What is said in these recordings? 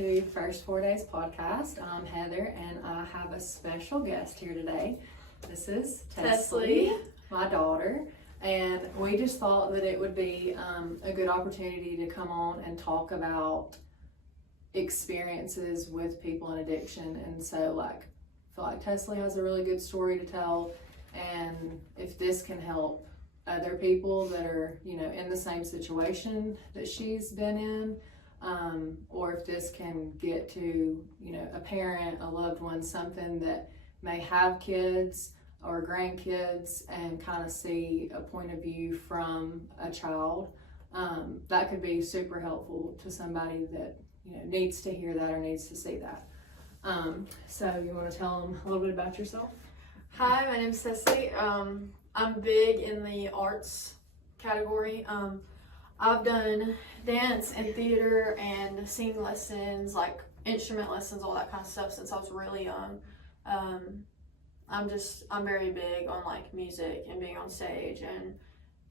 to First 4 Days podcast. I'm Heather, and I have a special guest here today. This is Tessly, my daughter, and we just thought that it would be a good opportunity to come on and talk about experiences with people in addiction. And so, I feel like Tessly has a really good story to tell, and if this can help other people that are, in the same situation that she's been in, or if this can get to, a parent, a loved one, something that may have kids or grandkids and kind of see a point of view from a child, that could be super helpful to somebody that, needs to hear that or needs to see that. So you want to tell them a little bit about yourself? Hi, my name's Tessly. I'm big in the arts category. I've done dance and theater and singing lessons, like instrument lessons, all that kind of stuff since I was really young. I'm very big on like music and being on stage and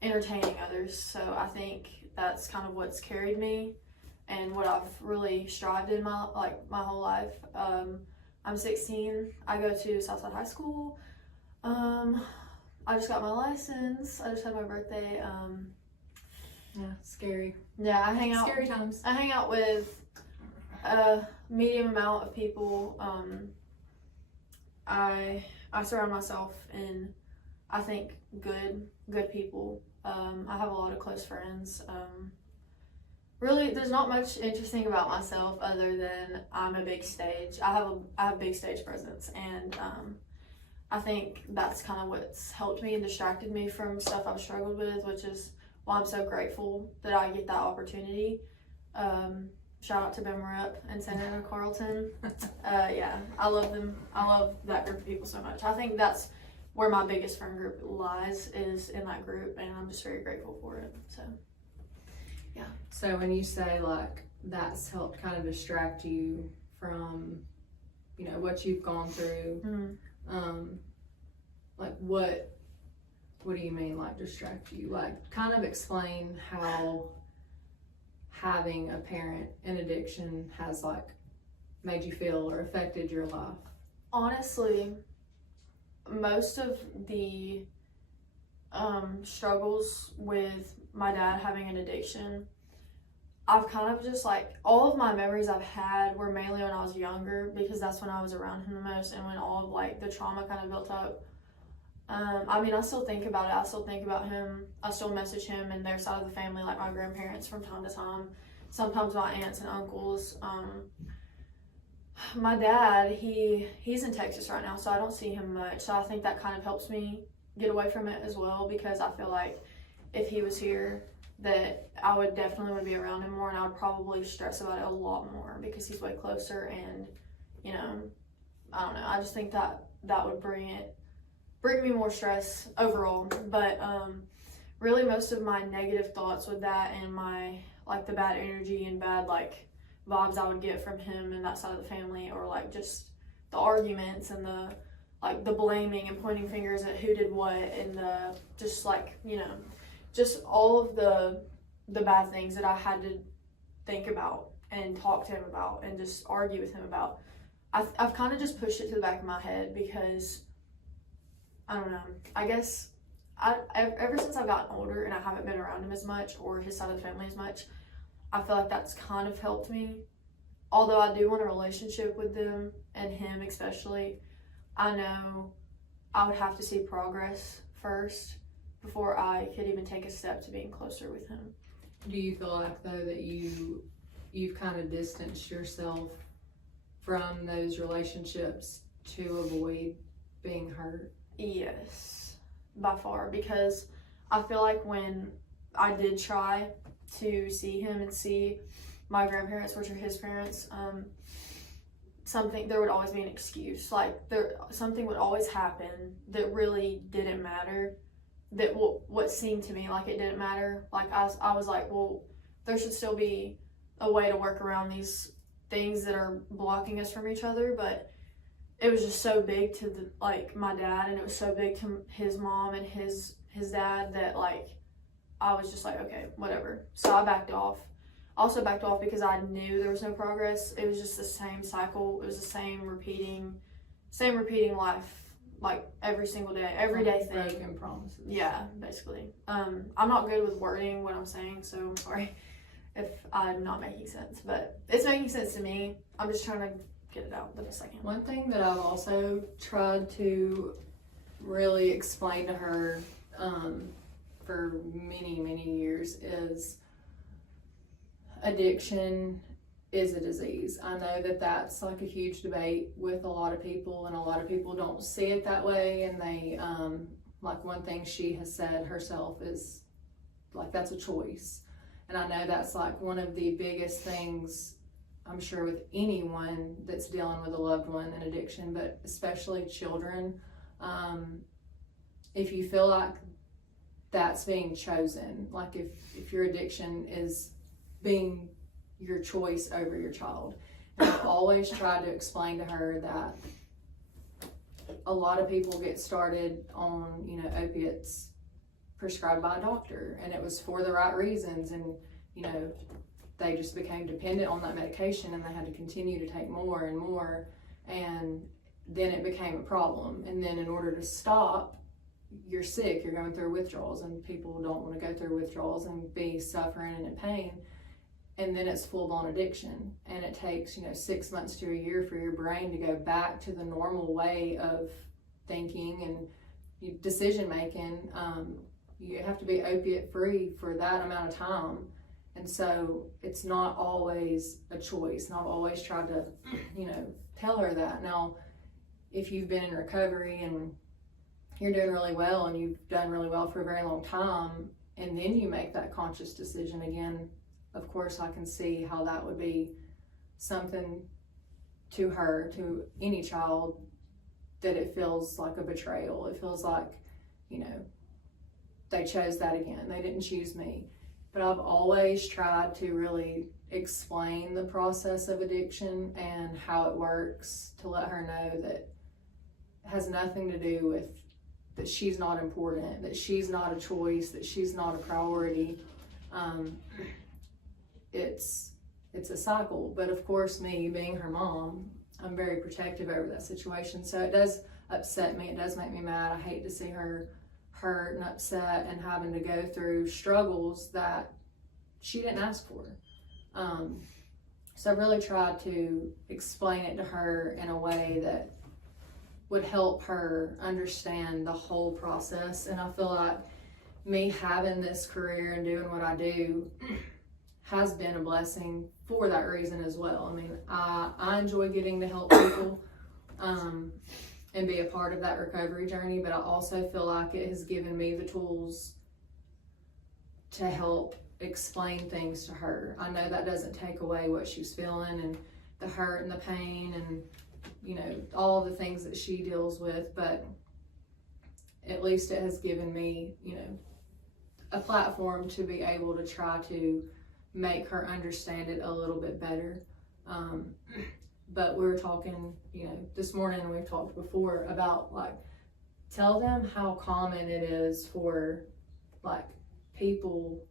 entertaining others. So I think that's kind of what's carried me and what I've really strived in my whole life. I'm 16. I go to Southside High School. I just got my license. I just had my birthday. Yeah, scary. Yeah, I hang out. Scary times. I hang out with a medium amount of people. I surround myself in, I think, good people. I have a lot of close friends. Really, there's not much interesting about myself other than I'm a big stage. I have big stage presence, and I think that's kind of what's helped me and distracted me from stuff I've struggled with, which is why I'm so grateful that I get that opportunity. Shout out to Ben Rupp and Senator Carlton. Yeah, I love them. I love that group of people so much. I think that's where my biggest friend group lies, is in that group, and I'm just very grateful for it. So, yeah. So when you say that's helped kind of distract you from, what you've gone through, what do you mean, distract you? Kind of explain how having a parent in addiction has made you feel or affected your life. Honestly, most of the struggles with my dad having an addiction, I've kind of just all of my memories I've had were mainly when I was younger, because that's when I was around him the most and when all of the trauma kind of built up. I still think about it. I still think about him. I still message him and their side of the family, like my grandparents, from time to time. Sometimes my aunts and uncles. My dad, he's in Texas right now, so I don't see him much. So I think that kind of helps me get away from it as well, because I feel like if he was here, that I would definitely want to be around him more, and I would probably stress about it a lot more because he's way closer, and I don't know. I just think that would bring me more stress overall. But really most of my negative thoughts with that, and my the bad energy and bad vibes I would get from him and that side of the family, or just the arguments and the blaming and pointing fingers at who did what, and the just all of the bad things that I had to think about and talk to him about and just argue with him about, I've kind of just pushed it to the back of my head, because I don't know, I guess ever since I've gotten older and I haven't been around him as much, or his side of the family as much, I feel like that's kind of helped me. Although I do want a relationship with them, and him especially, I know I would have to see progress first before I could even take a step to being closer with him. Do you feel like, though, that you've kind of distanced yourself from those relationships to avoid being hurt? Yes, by far, because I feel like when I did try to see him and see my grandparents, which are his parents, there would always be an excuse. Something would always happen that really didn't matter, that what seemed to me like it didn't matter. I was like, well, there should still be a way to work around these things that are blocking us from each other. But it was just so big to my dad, and it was so big to his mom and his dad, that I was just okay, whatever. So I backed off. also backed off because I knew there was no progress. It was just the same cycle. It was the same repeating life, like every single day, everyday thing. Broken promises. Yeah, basically. I'm not good with wording what I'm saying, so I'm sorry if I'm not making sense, but it's making sense to me. I'm just trying to get it out the best I can. One thing that I've also tried to really explain to her for many years is addiction is a disease. I know that that's like a huge debate with a lot of people, and a lot of people don't see it that way, and they like one thing she has said herself is like that's a choice. And I know that's like one of the biggest things I'm sure with anyone that's dealing with a loved one in addiction, but especially children. If you feel like that's being chosen, like if your addiction is being your choice over your child. And I've always tried to explain to her that a lot of people get started on, you know, opiates prescribed by a doctor, and it was for the right reasons, and, you know, they just became dependent on that medication and they had to continue to take more and more, and then it became a problem. And then in order to stop, you're sick, you're going through withdrawals, and people don't want to go through withdrawals and be suffering and in pain. And then it's full-blown addiction, and it takes, you know, 6 months to a year for your brain to go back to the normal way of thinking and decision making. You have to be opiate free for that amount of time, and so it's not always a choice. And I've always tried to, you know, tell her that. Now, if you've been in recovery and you're doing really well and you've done really well for a very long time, and then you make that conscious decision again, of course I can see how that would be something to her, to any child, that it feels like a betrayal. It feels like, you know, they chose that again. They didn't choose me. But I've always tried to really explain the process of addiction and how it works, to let her know that it has nothing to do with that she's not important, that she's not a choice, that she's not a priority. It's a cycle. But of course, me being her mom, I'm very protective over that situation. So it does upset me. It does make me mad. I hate to see her hurt and upset and having to go through struggles that she didn't ask for. So I really tried to explain it to her in a way that would help her understand the whole process. And I feel like me having this career and doing what I do has been a blessing for that reason as well. I mean, I enjoy getting to help people and be a part of that recovery journey, but I also feel like it has given me the tools to help explain things to her. I know that doesn't take away what she's feeling and the hurt and the pain and, you know, all the things that she deals with, but at least it has given me, you know, a platform to be able to try to make her understand it a little bit better. But we were talking, you know, this morning, and we've talked before about, like, tell them how common it is for, like, people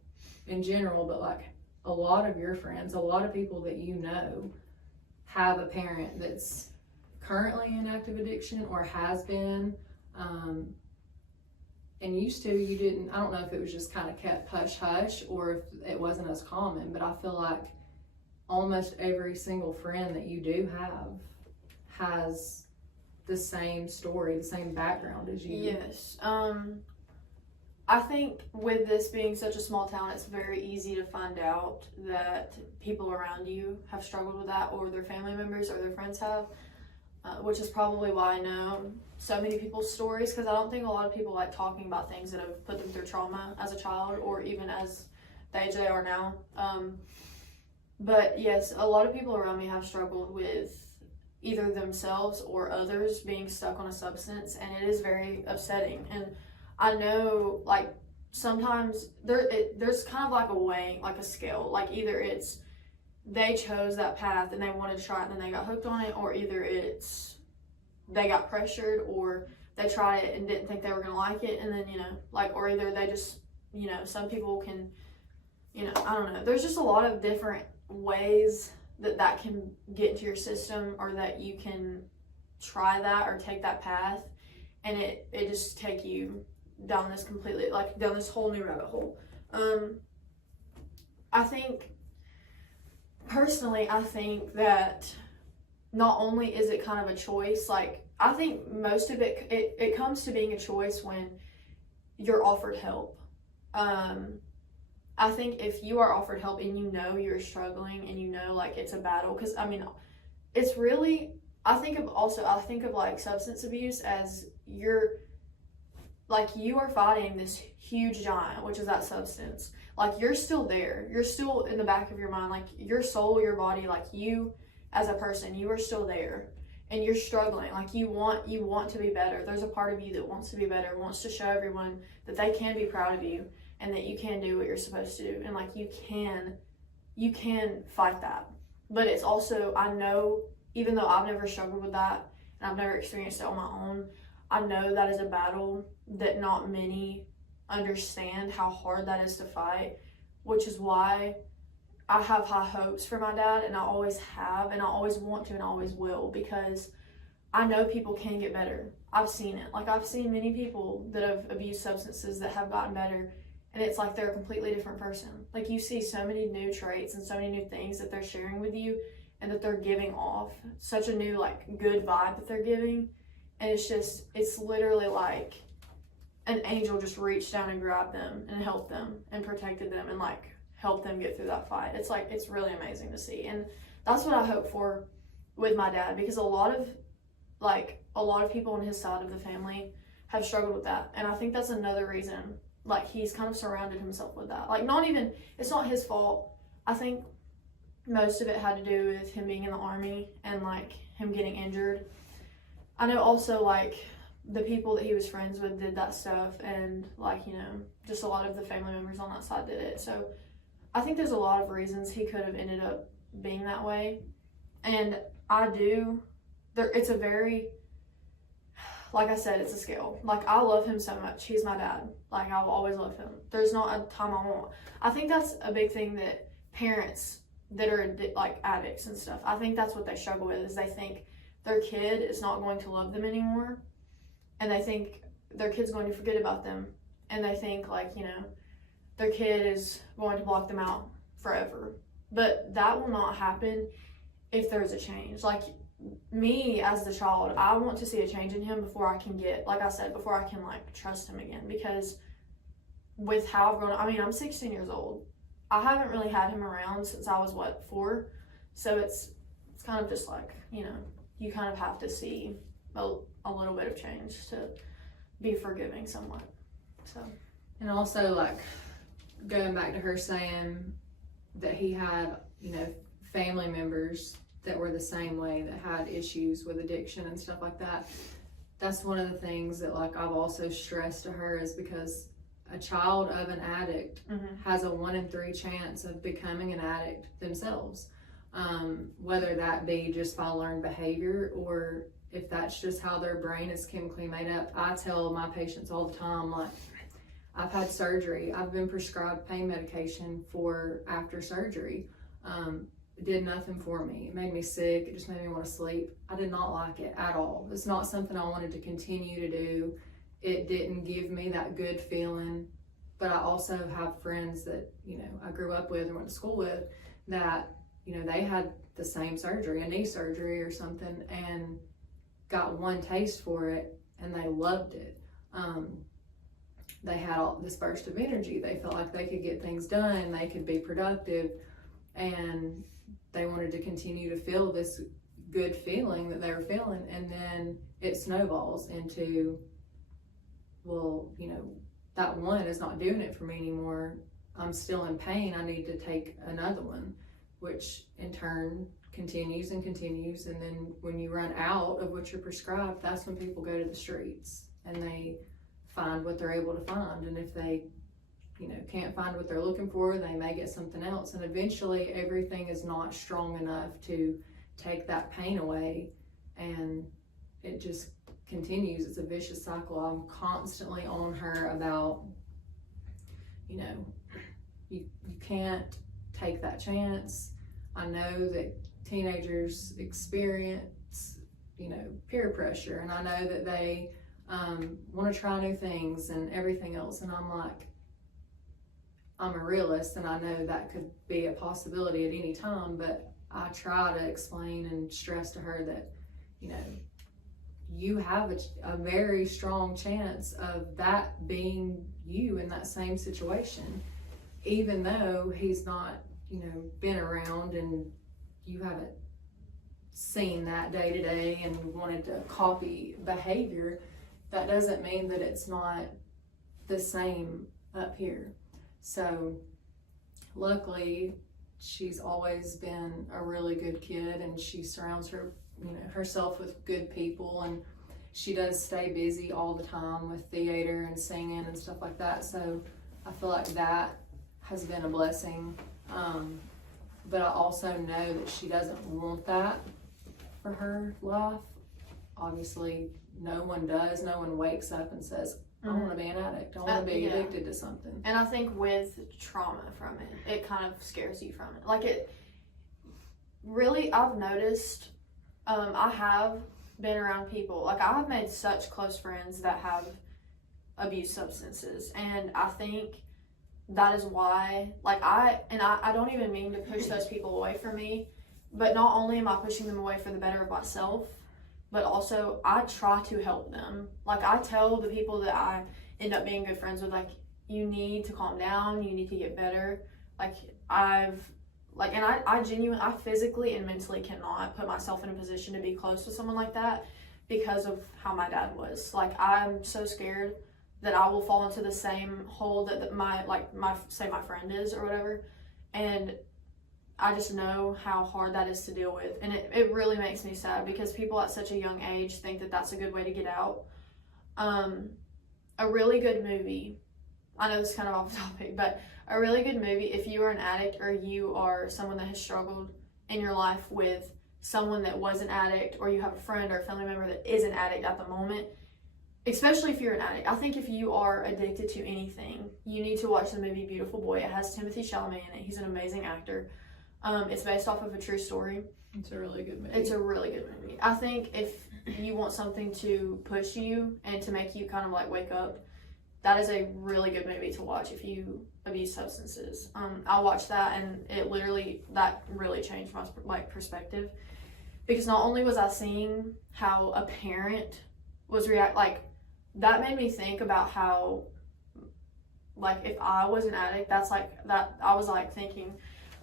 in general, but like a lot of your friends, a lot of people that you know have a parent that's currently in active addiction or has been, and used to, you didn't, I don't know if it was just kind of kept hush hush or if it wasn't as common, but I feel like almost every single friend that you do have has the same story, the same background as you. Yes. I think with this being such a small town, it's very easy to find out that people around you have struggled with that, or their family members or their friends have, which is probably why I know so many people's stories, because I don't think a lot of people like talking about things that have put them through trauma as a child or even as the age they are now. But yes, a lot of people around me have struggled with either themselves or others being stuck on a substance, and it is very upsetting. And I know, like, sometimes there's kind of like a weighing, like a scale. Like, either it's they chose that path and they wanted to try it and then they got hooked on it, or either it's they got pressured or they tried it and didn't think they were going to like it, and then, you know, like, or either they just, you know, some people can you know, I don't know. There's just a lot of different ways that can get into your system, or that you can try that or take that path, and it just take you down this completely, like down this whole new rabbit hole. I think personally, I think that not only is it kind of a choice, like I think most of it comes to being a choice when you're offered help. I think if you are offered help and you know you're struggling and you know like it's a battle, because I mean, it's really, I think of like substance abuse as you are fighting this huge giant, which is that substance. Like you're still there, you're still in the back of your mind, like your soul, your body, like you as a person, you are still there and you're struggling. Like you want to be better. There's a part of you that wants to be better, wants to show everyone that they can be proud of you and that you can do what you're supposed to do, and like you can fight that. But it's also, I know, even though I've never struggled with that and I've never experienced it on my own, I know that is a battle that not many understand how hard that is to fight, which is why I have high hopes for my dad, and I always have, and I always want to, and I always will, because I know people can get better. I've seen it. Like I've seen many people that have abused substances that have gotten better, and it's like they're a completely different person. Like you see so many new traits and so many new things that they're sharing with you, and that they're giving off such a new like good vibe that they're giving, and it's literally like an angel just reached down and grabbed them and helped them and protected them and like helped them get through that fight. It's like, it's really amazing to see. And that's what I hope for with my dad, because a lot of people on his side of the family have struggled with that. And I think that's another reason, like he's kind of surrounded himself with that. Like it's not his fault. I think most of it had to do with him being in the army and like him getting injured. I know also like the people that he was friends with did that stuff, and like, you know, just a lot of the family members on that side did it. So I think there's a lot of reasons he could have ended up being that way. And it's a very, like I said, it's a scale. Like I love him so much. He's my dad. Like I'll always love him. There's not a time I won't. I think that's a big thing that parents that are like addicts and stuff, I think that's what they struggle with, is they think their kid is not going to love them anymore, and they think their kid's going to forget about them, and they think like, you know, their kid is going to block them out forever. But that will not happen if there's a change. Like me as the child, I want to see a change in him before I can before I can like trust him again, because with how I've grown up, I mean, I'm 16 years old. I haven't really had him around since I was 4. So it's kind of just like, you know, you kind of have to see a little bit of change to be forgiving somewhat. So, and also like going back to her saying that he had, you know, family members that were the same way, that had issues with addiction and stuff like that. That's one of the things that like I've also stressed to her, is because a child of an addict has a 1 in 3 chance of becoming an addict themselves. Whether that be just by learned behavior, or if that's just how their brain is chemically made up. I tell my patients all the time, like, I've had surgery. I've been prescribed pain medication for after surgery. It did nothing for me. It made me sick. It just made me want to sleep. I did not like it at all. It's not something I wanted to continue to do. It didn't give me that good feeling. But I also have friends that, you know, I grew up with and went to school with that, you know, they had the same surgery, a knee surgery or something, and got one taste for it and they loved it. They had all this burst of energy. They felt like they could get things done, they could be productive, and they wanted to continue to feel this good feeling that they were feeling. And then it snowballs into, well, you know, that one is not doing it for me anymore. I'm still in pain. I need to take another one, which in turn continues and continues. And then when you run out of what you're prescribed, that's when people go to the streets and they find what they're able to find. And if they, you know, can't find what they're looking for, they may get something else. And eventually everything is not strong enough to take that pain away. And it just continues. It's a vicious cycle. I'm constantly on her about, you know, you can't take that chance. I know that teenagers experience, peer pressure, and I know that they want to try new things and everything else, and I'm a realist, and I know that could be a possibility at any time, but I try to explain and stress to her that, you have a very strong chance of that being you in that same situation, even though he's not, been around and you haven't seen that day to day and wanted to copy behavior. That doesn't mean that it's not the same up here. So luckily she's always been a really good kid, and she surrounds herself with good people, and she does stay busy all the time with theater and singing and stuff like that. So I feel like that has been a blessing. But I also know that she doesn't want that for her life. Obviously, no one does. No one wakes up and says, I want to be an addict. I want to be addicted to something. And I think with trauma from it, it kind of scares you from it. Like, it really, I've noticed, I have been around people, like, I have made such close friends that have abused substances, and I think that is why, like, I don't even mean to push those people away from me, but not only am I pushing them away for the better of myself, but also I try to help them. Like, I tell the people that I end up being good friends with, like, you need to calm down, you need to get better. Like, I genuinely, I physically and mentally cannot put myself in a position to be close to someone like that because of how my dad was. Like, I'm so scared that I will fall into the same hole that my friend is or whatever. And I just know how hard that is to deal with. And it really makes me sad because people at such a young age think that that's a good way to get out. A really good movie, I know this is kind of off topic, but a really good movie, if you are an addict or you are someone that has struggled in your life with someone that was an addict, or you have a friend or a family member that is an addict at the moment, especially if you're an addict. I think if you are addicted to anything, you need to watch the movie Beautiful Boy. It has Timothée Chalamet in it. He's an amazing actor. It's based off of a true story. It's a really good movie. It's a really good movie. I think if you want something to push you and to make you kind of like wake up, that is a really good movie to watch if you abuse substances. I watched that, and that really changed my perspective, because not only was I seeing how a parent was that made me think about how, like, if I was an addict, that's like that. I was like thinking,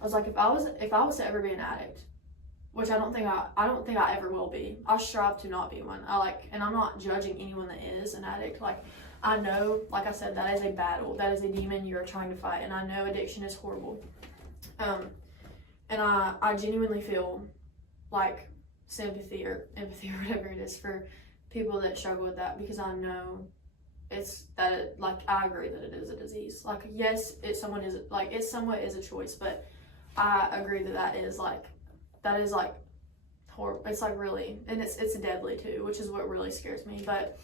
if I was to ever be an addict, which I don't think I ever will be. I strive to not be one. And I'm not judging anyone that is an addict. Like, I know, like I said, that is a battle. That is a demon you are trying to fight, and I know addiction is horrible. And I genuinely feel like sympathy or empathy or whatever it is for people that struggle with that, because I know I agree that it is a disease. Like, yes, it somewhat is a choice, but I agree that is horrible. It's like really, and it's deadly too, which is what really scares me. But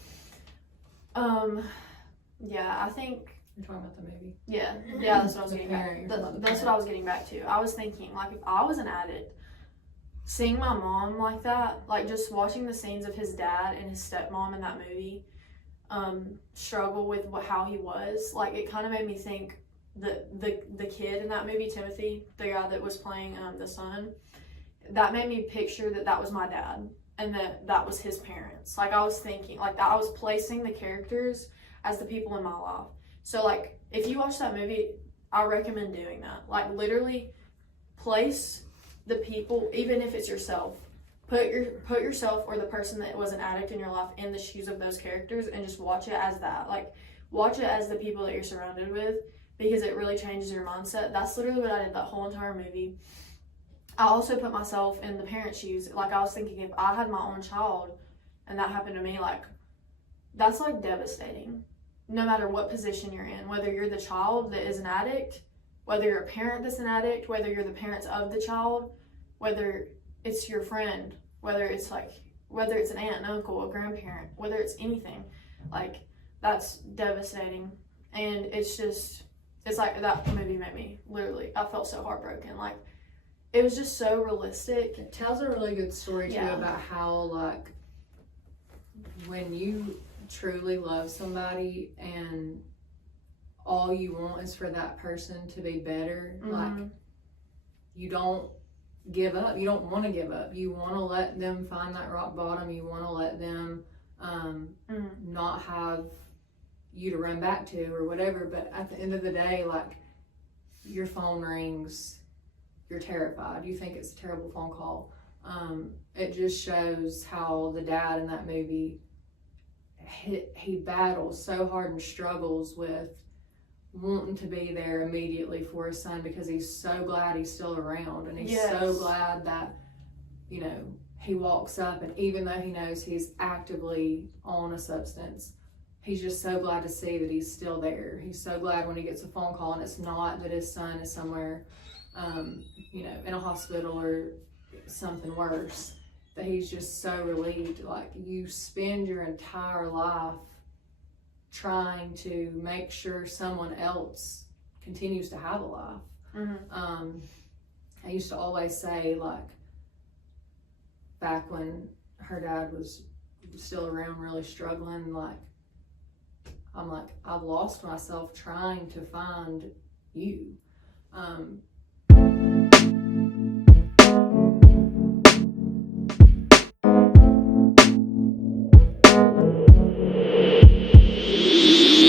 yeah, I think you're talking about the movie. Yeah, that's what I was getting back. That's what I was getting back to. I was thinking, like, if I was an addict, seeing my mom like that, like, just watching the scenes of his dad and his stepmom in that movie struggle with how he was, like, it kind of made me think the kid in that movie, Timothy, the guy that was playing the son, that made me picture that was my dad, and that was his parents. Like, I was thinking, like, I was placing the characters as the people in my life. So, like, if you watch that movie, I recommend doing that. Like, literally place the people, even if it's yourself, put yourself or the person that was an addict in your life in the shoes of those characters, and just watch it as that. Like, watch it as the people that you're surrounded with, because it really changes your mindset. That's literally what I did that whole entire movie. I also put myself in the parents' shoes. Like, I was thinking, if I had my own child and that happened to me, like, that's, like, devastating. No matter what position you're in, whether you're the child that is an addict, whether you're a parent that's an addict, whether you're the parents of the child, whether it's your friend, whether it's an aunt, an uncle, a grandparent, whether it's anything, like, that's devastating. And it's just, it's like that movie made me literally, I felt so heartbroken. Like, it was just so realistic. It tells a really good story too Yeah. about how, like, when you truly love somebody and all you want is for that person to be better, like, you don't give up. You don't want to give up. You want to let them find that rock bottom. You want to let them not have you to run back to or whatever. But at the end of the day, like, your phone rings, you're terrified. You think it's a terrible phone call. It just shows how the dad in that movie, he battles so hard and struggles with wanting to be there immediately for his son because he's so glad he's still around, and he's so glad that, you know, he walks up, and even though he knows he's actively on a substance, he's just so glad to see that he's still there. He's so glad when he gets a phone call and it's not that his son is somewhere, you know, in a hospital or something worse, that he's just so relieved. Like, you spend your entire life trying to make sure someone else continues to have a life. I used to always say, like, back when her dad was still around really struggling, like, I'm like, I've lost myself trying to find you.